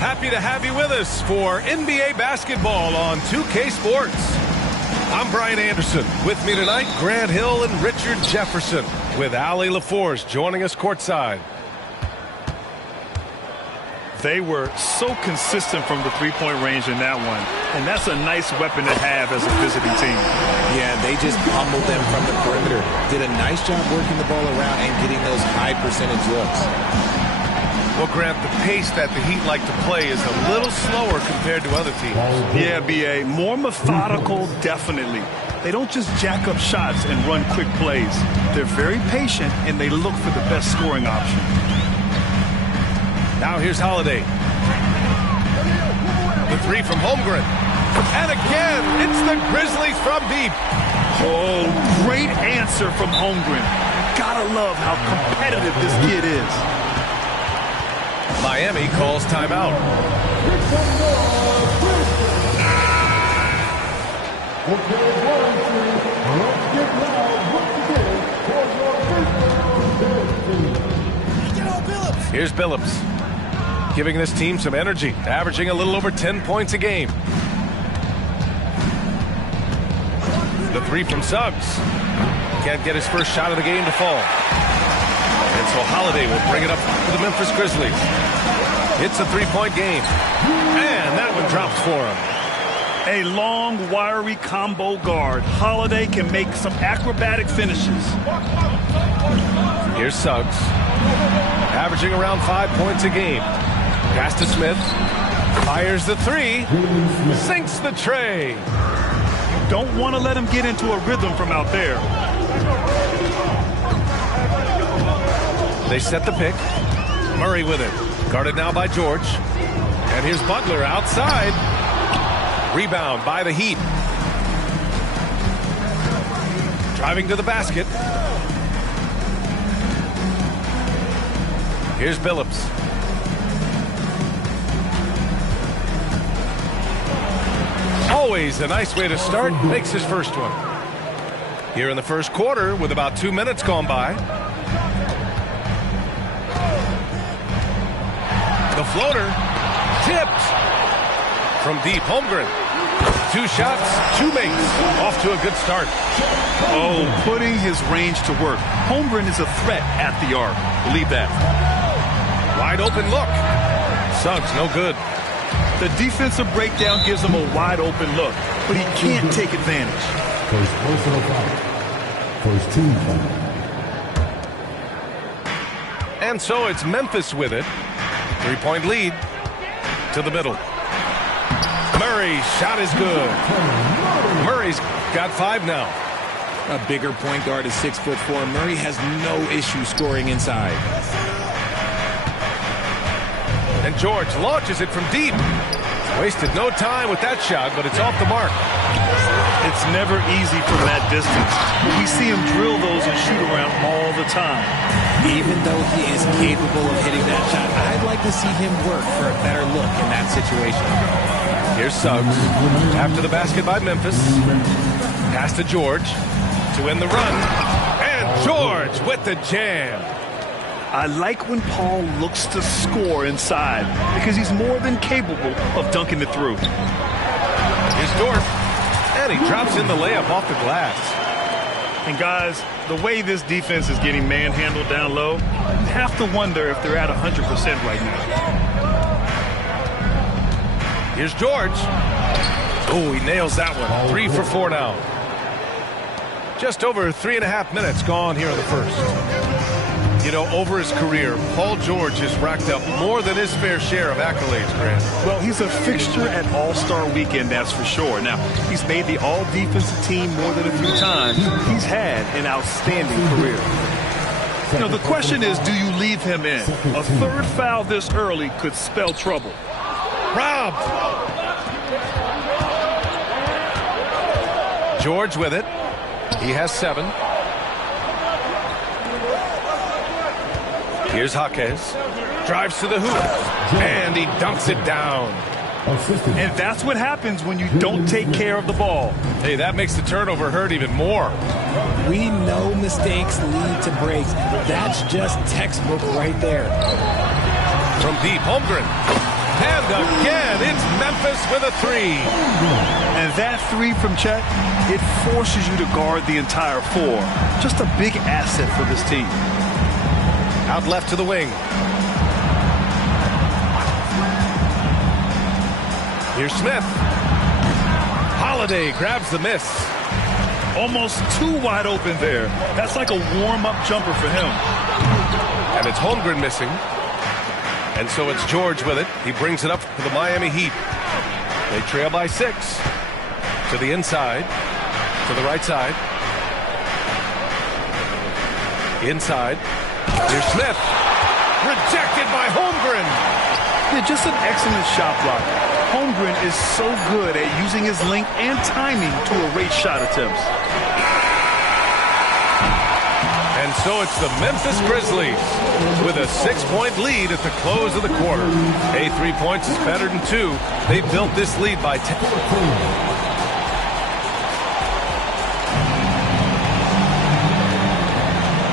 Happy to have you with us for NBA basketball on 2K Sports. I'm Brian Anderson. With me tonight, Grant Hill and Richard Jefferson, with Allie LaForce joining us courtside. They were so consistent from the three-point range in that one, and that's a nice weapon to have as a visiting team. Yeah, they just pummeled them from the perimeter. Did a nice job working the ball around and getting those high-percentage looks. Well, Grant, the pace that the Heat like to play is a little slower compared to other teams. Yeah, B.A., more methodical, definitely. They don't just jack up shots and run quick plays. They're very patient, and they look for the best scoring option. Now here's Holiday. The three from Holmgren. And again, it's the Grizzlies from deep. Oh, great answer from Holmgren. Gotta love how competitive this kid is. Miami calls timeout. Here's Billups, giving this team some energy, averaging a little over 10 points a game. The three from Suggs. Can't get his first shot of the game to fall. And so Holiday will bring it up to the Memphis Grizzlies. It's a three-point game. And that one drops for him. A long, wiry combo guard. Holiday can make some acrobatic finishes. Here's Suggs. Averaging around 5 points a game. Pass to Smith. Fires the three. Sinks the tray. Don't want to let him get into a rhythm from out there. They set the pick. Murray with it. Guarded now by George. And here's Butler outside. Rebound by the Heat. Driving to the basket. Here's Billups. Always a nice way to start. Makes his first one. Here in the first quarter with about 2 minutes gone by. The floater, tipped from deep. Holmgren, 2 shots, 2 makes. Off to a good start. Oh, putting his range to work. Holmgren is a threat at the arc. Believe that. Wide open look. Suggs, no good. The defensive breakdown gives him a wide open look, but he can't take advantage. First personal foul. First team foul. And so it's Memphis with it. 3-point lead to the middle. Murray's shot is good. Murray's got 5 now. A bigger point guard is 6'4". Murray has no issue scoring inside. And George launches it from deep. Wasted no time with that shot, but it's off the mark. It's never easy from that distance. We see him drill those and shoot around all the time. Even though he is capable of hitting that shot, I'd like to see him work for a better look in that situation. Here's Suggs. After the basket by Memphis. Pass to George to end the run. And George with the jam. I like when Paul looks to score inside because he's more than capable of dunking it through. Here's Dort. And he drops in the layup off the glass. And guys, the way this defense is getting manhandled down low, you have to wonder if they're at 100% right now. Here's George. Oh, he nails that one. 3 for 4 now. Just over 3.5 minutes gone here in the first. You know, over his career, Paul George has racked up more than his fair share of accolades, Grant. Well, he's a fixture at All-Star Weekend, that's for sure. Now, he's made the All-Defensive Team more than a few times. He's had an outstanding career. You know, the question is, do you leave him in? A third foul this early could spell trouble. Robbed. George with it. He has 7. Here's Jaquez. Drives to the hoop. And he dunks it down. And that's what happens when you don't take care of the ball. Hey, that makes the turnover hurt even more. We know mistakes lead to breaks. That's just textbook right there. From deep, Holmgren. And again, it's Memphis with a 3. And that 3 from Chet, it forces you to guard the entire 4. Just a big asset for this team. Out left to the wing. Here's Smith. Holiday grabs the miss. Almost too wide open there. That's like a warm-up jumper for him. And it's Holmgren missing. And so it's George with it. He brings it up for the Miami Heat. They trail by 6. To the inside. To the right side. Inside. Here's Smith. Rejected by Holmgren. Yeah, just an excellent shot block. Holmgren is so good at using his length and timing to erase shot attempts. And so it's the Memphis Grizzlies with a 6-point lead at the close of the quarter. Hey, 3 points is better than 2. They built this lead by 10.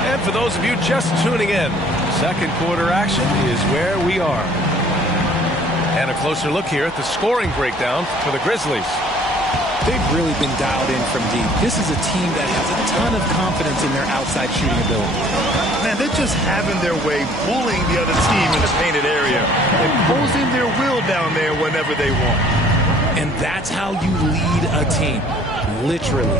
And for those of you just tuning in, second quarter action is where we are. And a closer look here at the scoring breakdown for the Grizzlies. They've really been dialed in from deep. This is a team that has a ton of confidence in their outside shooting ability. Man, they're just having their way, bullying the other team in the painted area, imposing their will down there whenever they want. And that's how you lead a team. Literally.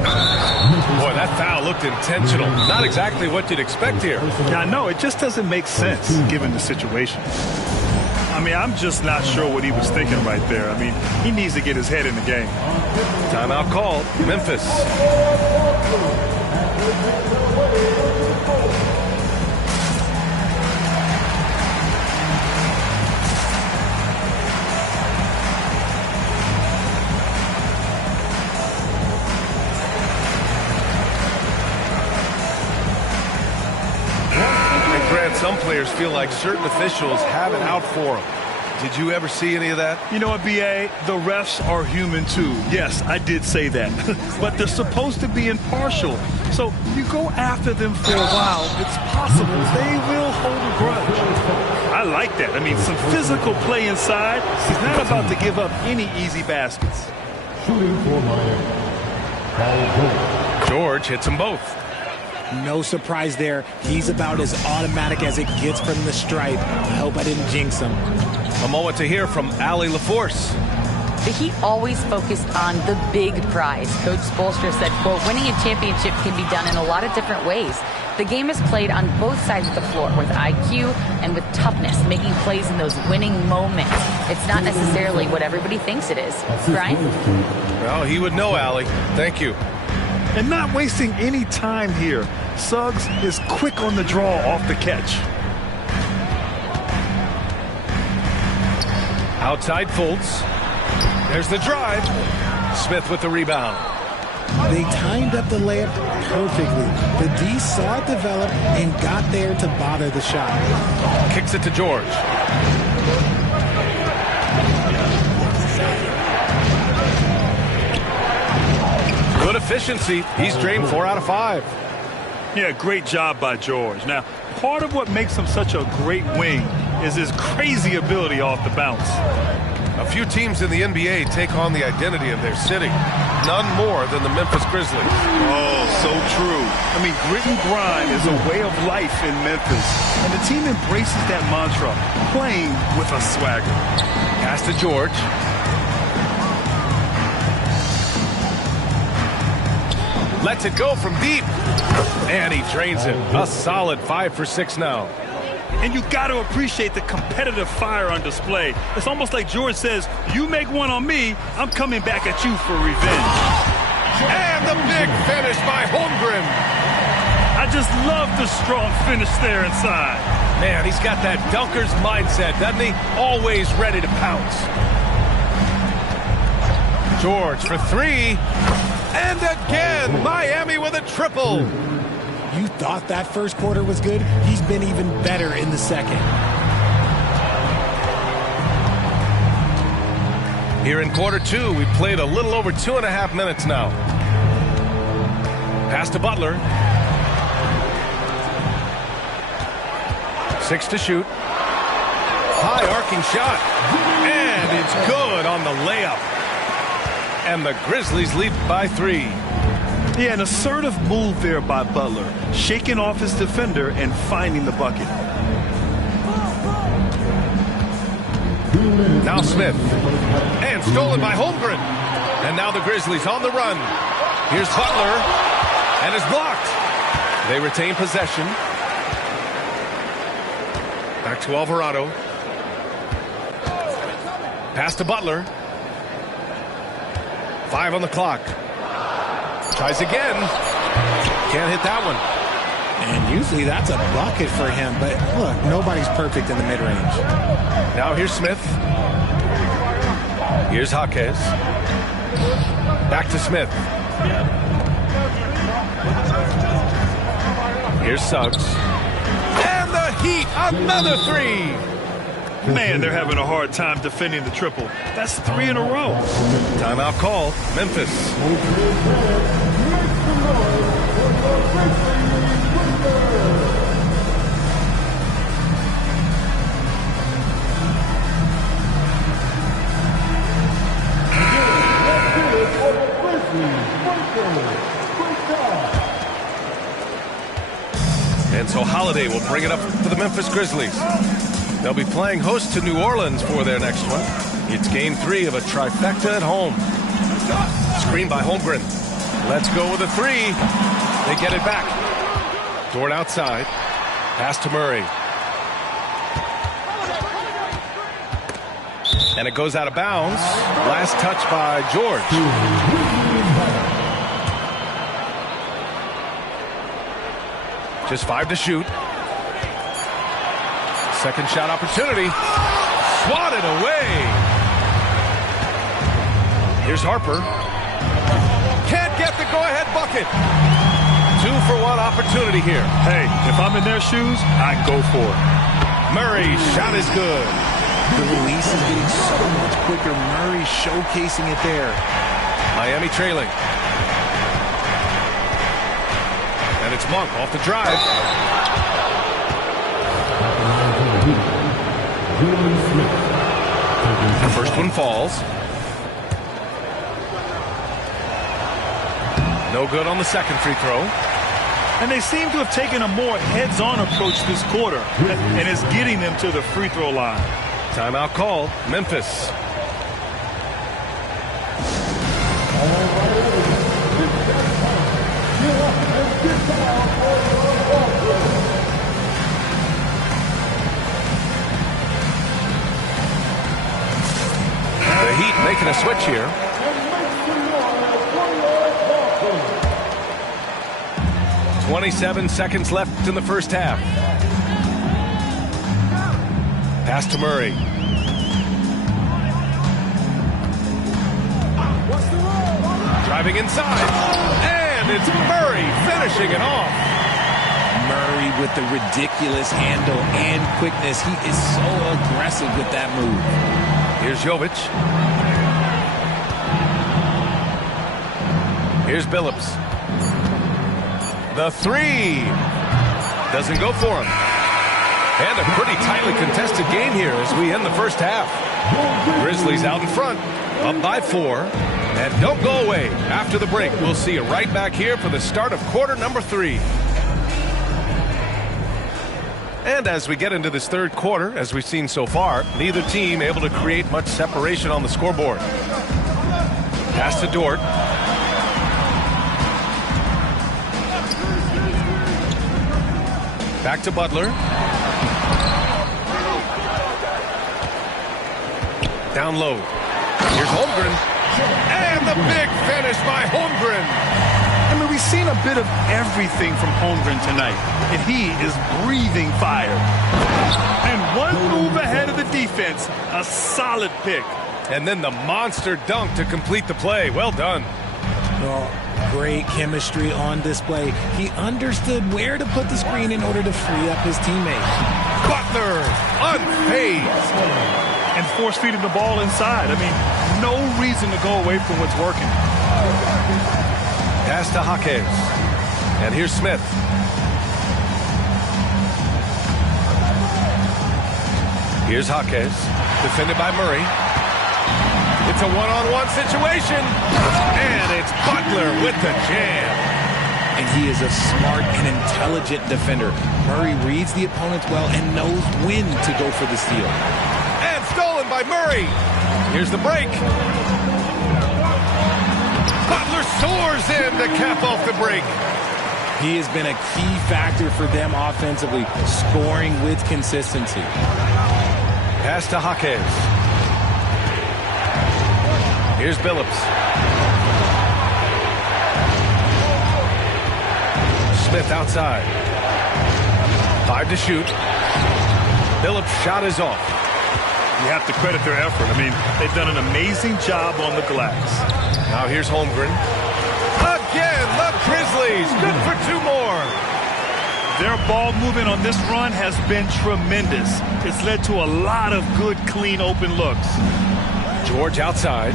Boy, that foul looked intentional. Not exactly what you'd expect here. Yeah, I know. It just doesn't make sense given the situation. I mean, I'm just not sure what he was thinking right there. I mean, he needs to get his head in the game. Timeout called. Memphis. Some players feel like certain officials have it out for them. Did you ever see any of that? You know what, B.A.? The refs are human, too. Yes, I did say that. But they're supposed to be impartial. So you go after them for a while, it's possible they will hold a grudge. I like that. I mean, some physical play inside. He's not about to give up any easy baskets. George hits them both. No surprise there. He's about as automatic as it gets from the stripe. I hope I didn't jinx him. A moment to hear from Allie LaForce. The Heat always focused on the big prize. Coach Spoelstra said, quote, winning a championship can be done in a lot of different ways. The game is played on both sides of the floor with IQ and with toughness, making plays in those winning moments. It's not necessarily what everybody thinks it is. Brian? Well, he would know, Allie. Thank you. And not wasting any time here. Suggs is quick on the draw off the catch. Outside Fultz. There's the drive. Smith with the rebound. They timed up the layup perfectly. The D saw it develop and got there to bother the shot. Kicks it to George. Good efficiency. He's drained 4 out of 5. Yeah, great job by George. Now, part of what makes him such a great wing is his crazy ability off the bounce. A few teams in the NBA take on the identity of their city. None more than the Memphis Grizzlies. Oh, so true. I mean, grit and grind is a way of life in Memphis. And the team embraces that mantra, playing with a swagger. Pass to George. Lets it go from deep. And he drains it. A solid 5 for 6 now. And you got to appreciate the competitive fire on display. It's almost like George says, you make one on me, I'm coming back at you for revenge. And the big finish by Holmgren. I just love the strong finish there inside. Man, he's got that dunker's mindset, doesn't he? Always ready to pounce. George for 3. And again, Miami with a triple. You thought that first quarter was good? He's been even better in the second. Here in quarter 2, we played a little over 2.5 minutes now. Pass to Butler. 6 to shoot. High arcing shot. And it's good on the layup. And the Grizzlies lead by 3. Yeah, an assertive move there by Butler, shaking off his defender and finding the bucket. Now Smith. And stolen by Holmgren. And now the Grizzlies on the run. Here's Butler. And is blocked. They retain possession. Back to Alvarado. Pass to Butler. 5 on the clock. Tries again. Can't hit that one. And usually that's a bucket for him. But look, nobody's perfect in the mid-range. Now here's Smith. Here's Jaquez. Back to Smith. Here's Suggs. And the Heat, another 3. Man, they're having a hard time defending the triple. That's 3 in a row. Timeout call, Memphis. And so Holiday will bring it up for the Memphis Grizzlies. They'll be playing host to New Orleans for their next one. It's game 3 of a trifecta at home. Screen by Holmgren. Let's go with a 3. They get it back. Dort outside. Pass to Murray. And it goes out of bounds. Last touch by George. Just 5 to shoot. Second shot opportunity. Swatted away. Here's Harper. Can't get the go-ahead bucket. 2-for-1 opportunity here. Hey, if I'm in their shoes, I go for it. Murray's shot is good. The release is getting so much quicker. Murray showcasing it there. Miami trailing. And it's Monk off the drive. The first one falls. No good on the second free throw. And they seem to have taken a more heads-on approach this quarter, and it's getting them to the free throw line. Timeout called, Memphis. The Heat making a switch here. .27 seconds left in the first half. Pass to Murray. Driving inside. And it's Murray finishing it off. Murray with the ridiculous handle and quickness. He is so aggressive with that move. Here's Jovic. Here's Billups. The 3 doesn't go for him. And a pretty tightly contested game here as we end the first half. Grizzlies out in front, up by 4. And don't go away. After the break, we'll see you right back here for the start of quarter number 3. And as we get into this third quarter, as we've seen so far, neither team able to create much separation on the scoreboard. Pass to Dort. Back to Butler. Down low. Here's Holmgren. And the big finish by Holmgren. I mean, we've seen a bit of everything from Holmgren tonight, and he is breathing fire. And one move ahead of the defense, a solid pick. And then the monster dunk to complete the play. Well done. Well, great chemistry on display. He understood where to put the screen in order to free up his teammate. Butler, unfazed. And force-feeding the ball inside. I mean, no reason to go away from what's working. Pass to Jaquez. And here's Smith. Here's Jaquez. Defended by Murray. It's a one-on-one situation. And it's Butler with the jam. And he is a smart and intelligent defender. Murray reads the opponents well and knows when to go for the steal. And stolen by Murray. Here's the break. Butler soars in to cap off the break. He has been a key factor for them offensively, scoring with consistency. Pass to Jaquez. Here's Billups. Smith outside. 5 to shoot. Billups' shot is off. You have to credit their effort. I mean, they've done an amazing job on the glass. Now here's Holmgren. Again, the Grizzlies. Good for 2 more. Their ball movement on this run has been tremendous. It's led to a lot of good, clean, open looks. George outside.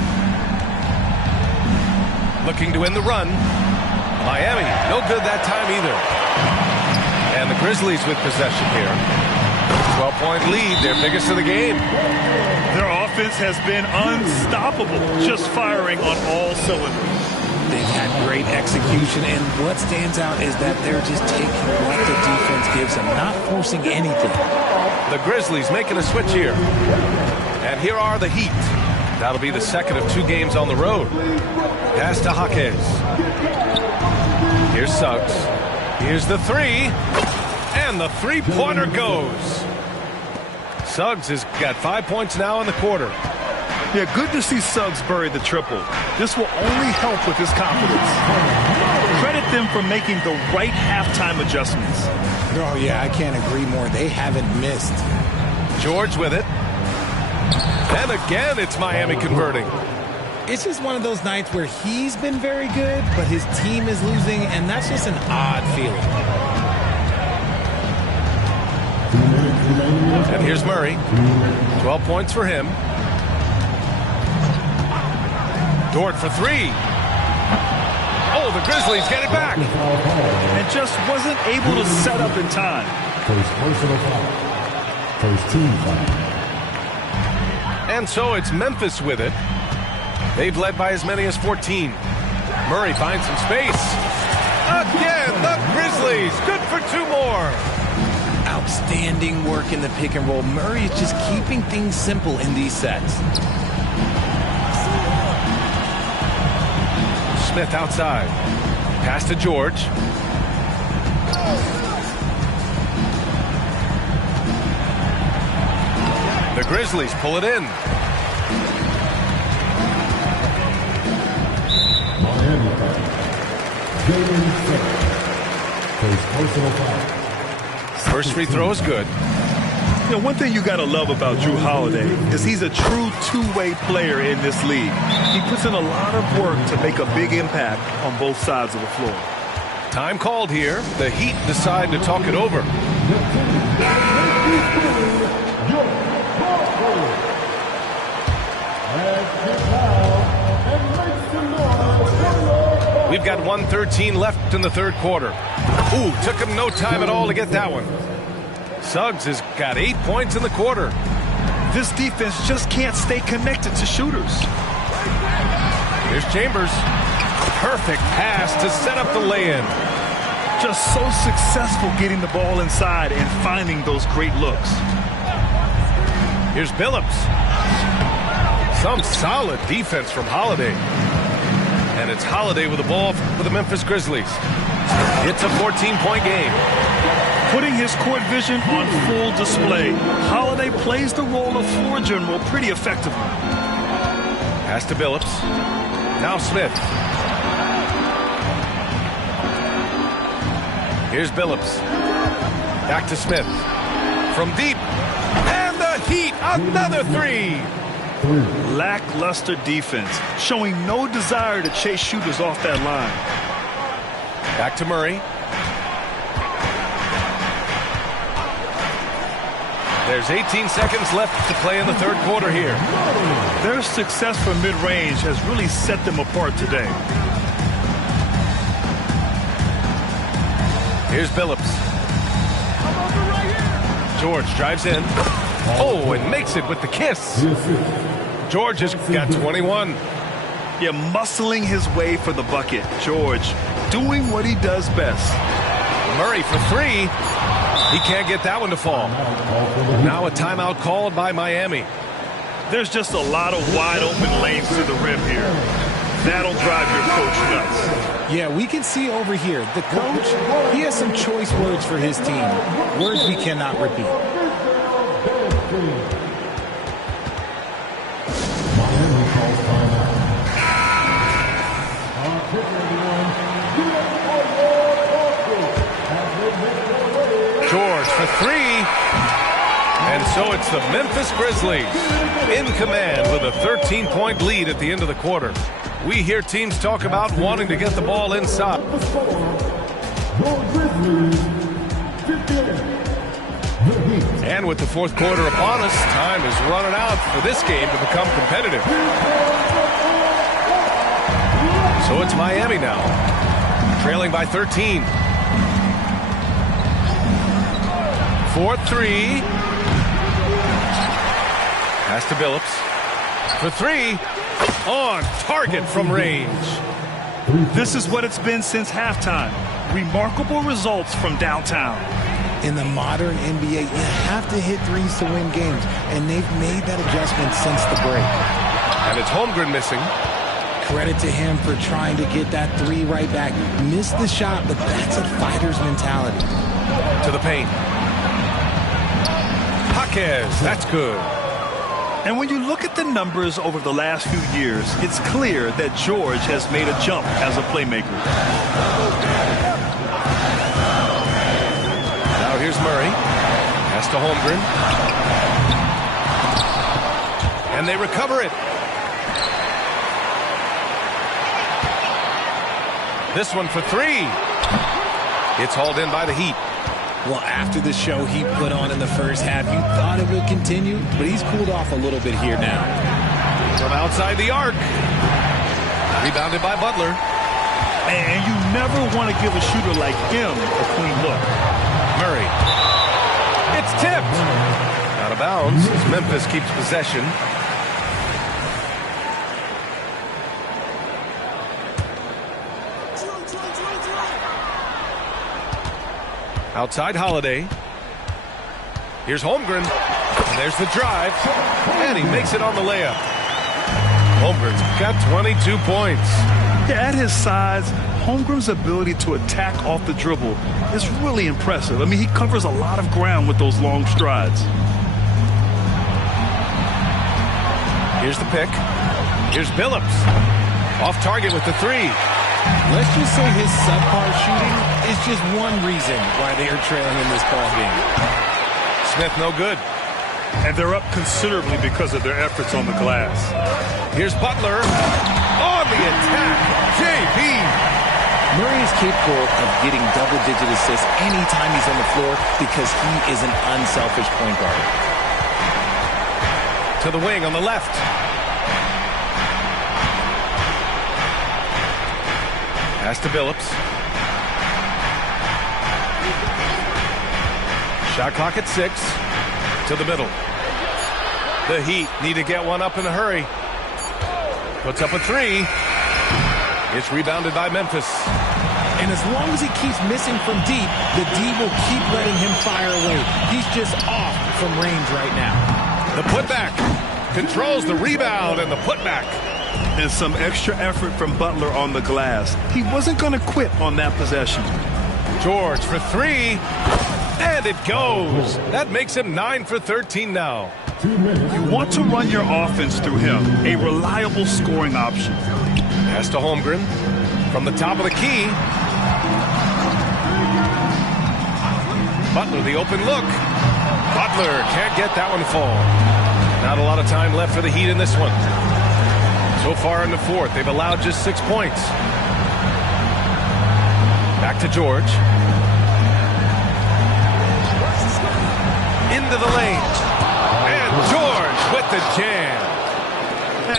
Looking to win the run. Miami, no good that time either. And the Grizzlies with possession here. 12-point lead, their biggest of the game. Their offense has been unstoppable, just firing on all cylinders. They've had great execution, and what stands out is that they're just taking what the defense gives them, not forcing anything. The Grizzlies making a switch here. And here are the Heat. That'll be the second of 2 games on the road. Pass to Jaquez. Here's Suggs. Here's the 3. And the 3-pointer goes. Suggs has got 5 points now in the quarter. Yeah, good to see Suggs bury the triple. This will only help with his confidence. Credit them for making the right halftime adjustments. Oh, yeah, I can't agree more. They haven't missed. George with it. And again, it's Miami converting. It's just one of those nights where he's been very good, but his team is losing, and that's just an odd feeling. And here's Murray. 12 points for him. Dort for 3. Oh, the Grizzlies get it back. And just wasn't able to set up in time. First personal foul. First team foul. And so it's Memphis with it. They've led by as many as 14. Murray finds some space. Again, the Grizzlies. Good for 2 more. Outstanding work in the pick and roll. Murray is just keeping things simple in these sets. Smith outside. Pass to George. The Grizzlies pull it in. Miami foul. Jalen Suggs. First personal foul. First free throw is good. You know, one thing you got to love about Jrue Holiday is he's a true two-way player in this league. He puts in a lot of work to make a big impact on both sides of the floor. Time called here. The Heat decide to talk it over. We've got 1:13 left in the third quarter. Ooh, took him no time at all to get that one. Suggs has got 8 points in the quarter. This defense just can't stay connected to shooters. Here's Chambers. Perfect pass to set up the lay-in. Just so successful getting the ball inside and finding those great looks. Here's Billups. Some solid defense from Holiday. And it's Holiday with the ball for the Memphis Grizzlies. It's a 14-point game. Putting his court vision on full display, Holiday plays the role of floor general pretty effectively. Pass to Billups. Now Smith. Here's Billups. Back to Smith. From deep. And the Heat, another three. Lackluster defense, showing no desire to chase shooters off that line. Back to Murray. There's 18 seconds left to play in the third quarter here. Their success from mid-range has really set them apart today. Here's Billups. George drives in. Oh, and makes it with the kiss. George has got 21. Yeah, muscling his way for the bucket. George doing what he does best. Murray for three. He can't get that one to fall. Now a timeout called by Miami. There's just a lot of wide open lanes to the rim here. That'll drive your coach nuts. Yeah, we can see over here, the coach, he has some choice words for his team. Words we cannot repeat. George for three. And so it's the Memphis Grizzlies in command with a 13-point lead at the end of the quarter. We hear teams talk about wanting to get the ball inside. And with the fourth quarter upon us, time is running out for this game to become competitive. So it's Miami now, trailing by 13. 4-3. Pass to Billups. For three. On target from range. This is what it's been since halftime. Remarkable results from downtown. In the modern NBA, you have to hit threes to win games, and they've made that adjustment since the break. And it's Holmgren missing. Credit to him for trying to get that three right back. Missed the shot, but that's a fighter's mentality. To the paint. Jaquez, that's good. And when you look at the numbers over the last few years, it's clear that George has made a jump as a playmaker. Now here's Murray. Pass to Holmgren. And they recover it. This one for three. It's hauled in by the Heat. Well, after the show he put on in the first half, you thought it would continue, but he's cooled off a little bit here now. From outside the arc. Rebounded by Butler. And you never want to give a shooter like him a clean look. Murray. It's tipped. Out of bounds as Memphis keeps possession. Outside Holiday. Here's Holmgren. And there's the drive. And he makes it on the layup. Holmgren's got 22 points. Yeah, at his size, Holmgren's ability to attack off the dribble is really impressive. I mean, he covers a lot of ground with those long strides. Here's the pick. Here's Billups. Off target with the three. Let's just say his subpar shooting is just one reason why they are trailing in this ball game. Smith no good. And they're up considerably because of their efforts on the glass. Here's Butler. On the attack. JP. Murray is capable of getting double-digit assists anytime he's on the floor because he is an unselfish point guard. To the wing on the left. Pass to Billups. Shot clock at 6. To the middle. The Heat need to get one up in a hurry. Puts up a three. It's rebounded by Memphis. And as long as he keeps missing from deep, the D will keep letting him fire away. He's just off from range right now. The putback. Controls the rebound and the putback. And some extra effort from Butler on the glass. He wasn't going to quit on that possession. George for three. And it goes. That makes him 9 for 13 now. You want to run your offense through him. A reliable scoring option. Pass to Holmgren. From the top of the key. Butler, the open look. Butler can't get that one to fall. Not a lot of time left for the Heat in this one. So far in the fourth, they've allowed just 6 points. Back to George. Into the lane. And George with the jam.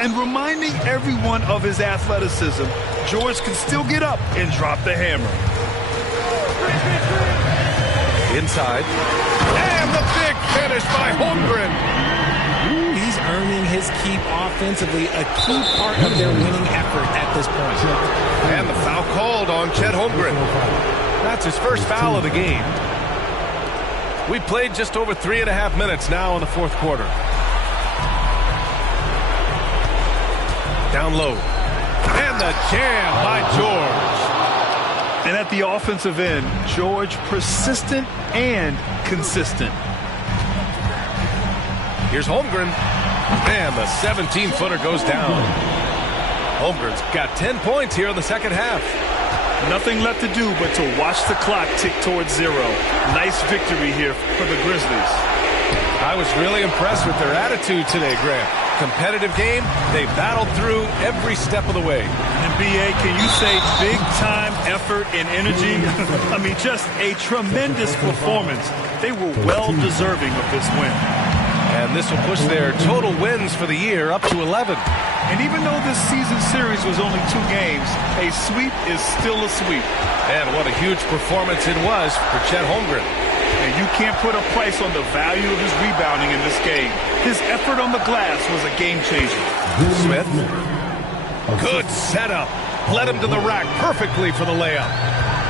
And reminding everyone of his athleticism, George can still get up and drop the hammer. Inside. And the big finish by Holmgren. He's earning his keep offensively, a key part of their winning effort at this point. And the foul called on Chet Holmgren. That's his first foul of the game. We played just over 3.5 minutes now in the fourth quarter. Down low. And the jam by George. And at the offensive end, George persistent and consistent. Here's Holmgren. And the 17-footer goes down. Holmgren's got 10 points here in the second half. Nothing left to do but to watch the clock tick towards 0. Nice victory here for the Grizzlies. I was really impressed with their attitude today, Grant. Competitive game, they battled through every step of the way. And B.A., can you say big-time effort and energy? I mean, just a tremendous performance. They were well-deserving of this win. And this will push their total wins for the year up to 11. And even though this season series was only 2 games, a sweep is still a sweep. And what a huge performance it was for Chet Holmgren. And you can't put a price on the value of his rebounding in this game. His effort on the glass was a game changer. Smith. Good setup. Led him to the rack perfectly for the layup.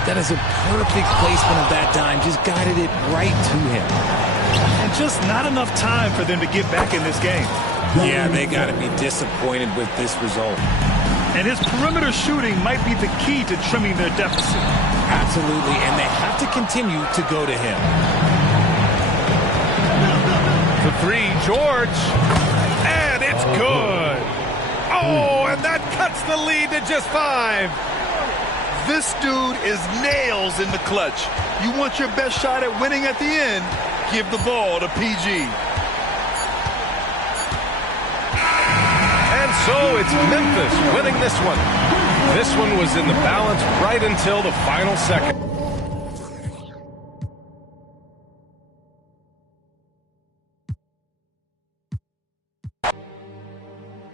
That is a perfect placement of that dime. Just guided it right to him. And just not enough time for them to get back in this game. Yeah, they got to be disappointed with this result. And his perimeter shooting might be the key to trimming their deficit. Absolutely, and they have to continue to go to him. The three, George. And it's good. Oh, and that cuts the lead to just 5. This dude is nails in the clutch. You want your best shot at winning at the end, give the ball to PG. And so it's Memphis winning this one. This one was in the balance right until the final second.